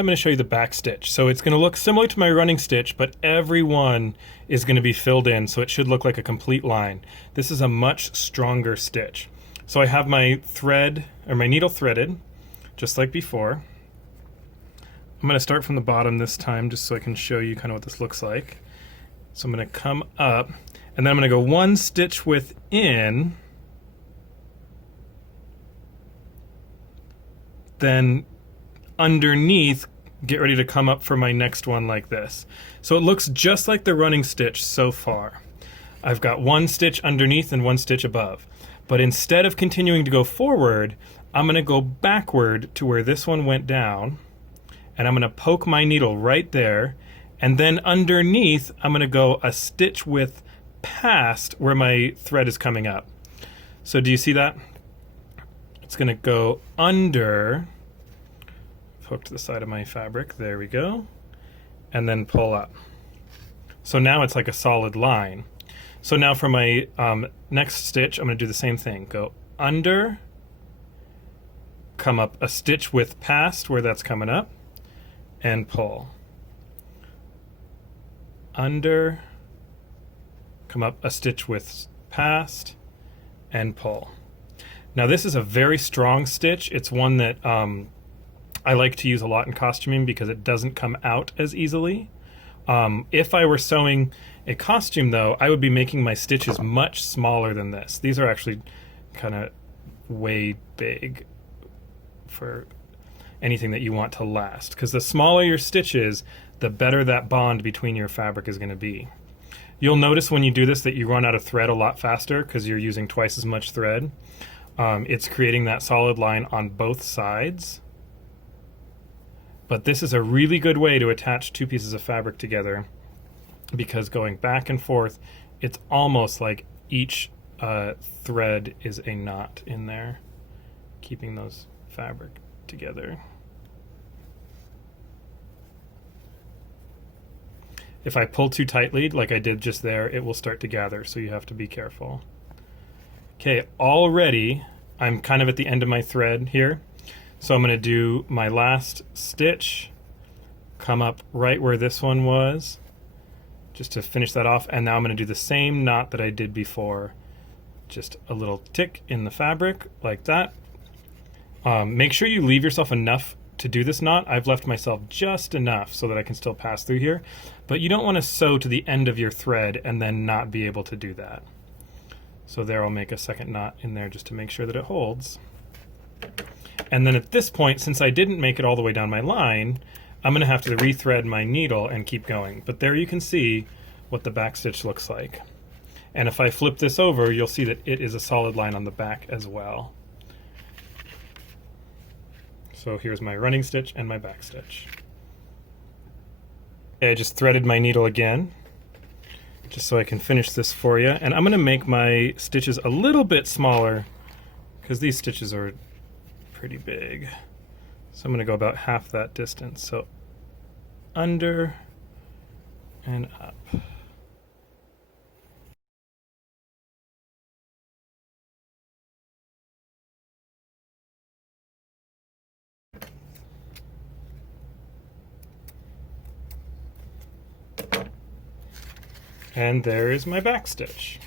I'm going to show you the back stitch. So it's going to look similar to my running stitch, but every one is going to be filled in, so it should look like a complete line. This is a much stronger stitch. So I have my thread, or my needle threaded, just like before. I'm going to start from the bottom this time, just so I can show you kind of what this looks like. So I'm going to come up, and then I'm going to go one stitch within, then underneath, get ready to come up for my next one like this. So it looks just like the running stitch so far. I've got one stitch underneath and one stitch above. But instead of continuing to go forward, I'm going to go backward to where this one went down, and I'm going to poke my needle right there, and then underneath I'm going to go a stitch width past where my thread is coming up. So do you see that? It's going to go under, hook to the side of my fabric, there we go, and then pull up. So now it's like a solid line. So now for my next stitch, I'm going to do the same thing. Go under, come up a stitch width past where that's coming up, and pull. Under, come up a stitch width past, and pull. Now this is a very strong stitch. It's one that I like to use a lot in costuming because it doesn't come out as easily. If I were sewing a costume though, I would be making my stitches much smaller than this. These are actually kind of way big for anything that you want to last, because the smaller your stitch is, the better that bond between your fabric is going to be. You'll notice when you do this that you run out of thread a lot faster because you're using twice as much thread. It's creating that solid line on both sides. But this is a really good way to attach two pieces of fabric together, because going back and forth, it's almost like each thread is a knot in there, keeping those fabric together. If I pull too tightly, like I did just there, it will start to gather, so you have to be careful. Okay, already I'm kind of at the end of my thread here. So I'm going to do my last stitch, come up right where this one was, just to finish that off, and now I'm going to do the same knot that I did before, just a little tick in the fabric like that. Make sure you leave yourself enough to do this knot. I've left myself just enough so that I can still pass through here, but you don't want to sew to the end of your thread and then not be able to do that. So there, I'll make a second knot in there just to make sure that it holds. And then at this point, since I didn't make it all the way down my line, I'm going to have to rethread my needle and keep going. But there you can see what the back stitch looks like. And if I flip this over, you'll see that it is a solid line on the back as well. So here's my running stitch and my back stitch. Okay, I just threaded my needle again, just so I can finish this for you. And I'm going to make my stitches a little bit smaller, because these stitches are pretty big. So I'm going to go about half that distance. So under and up. And there is my back stitch.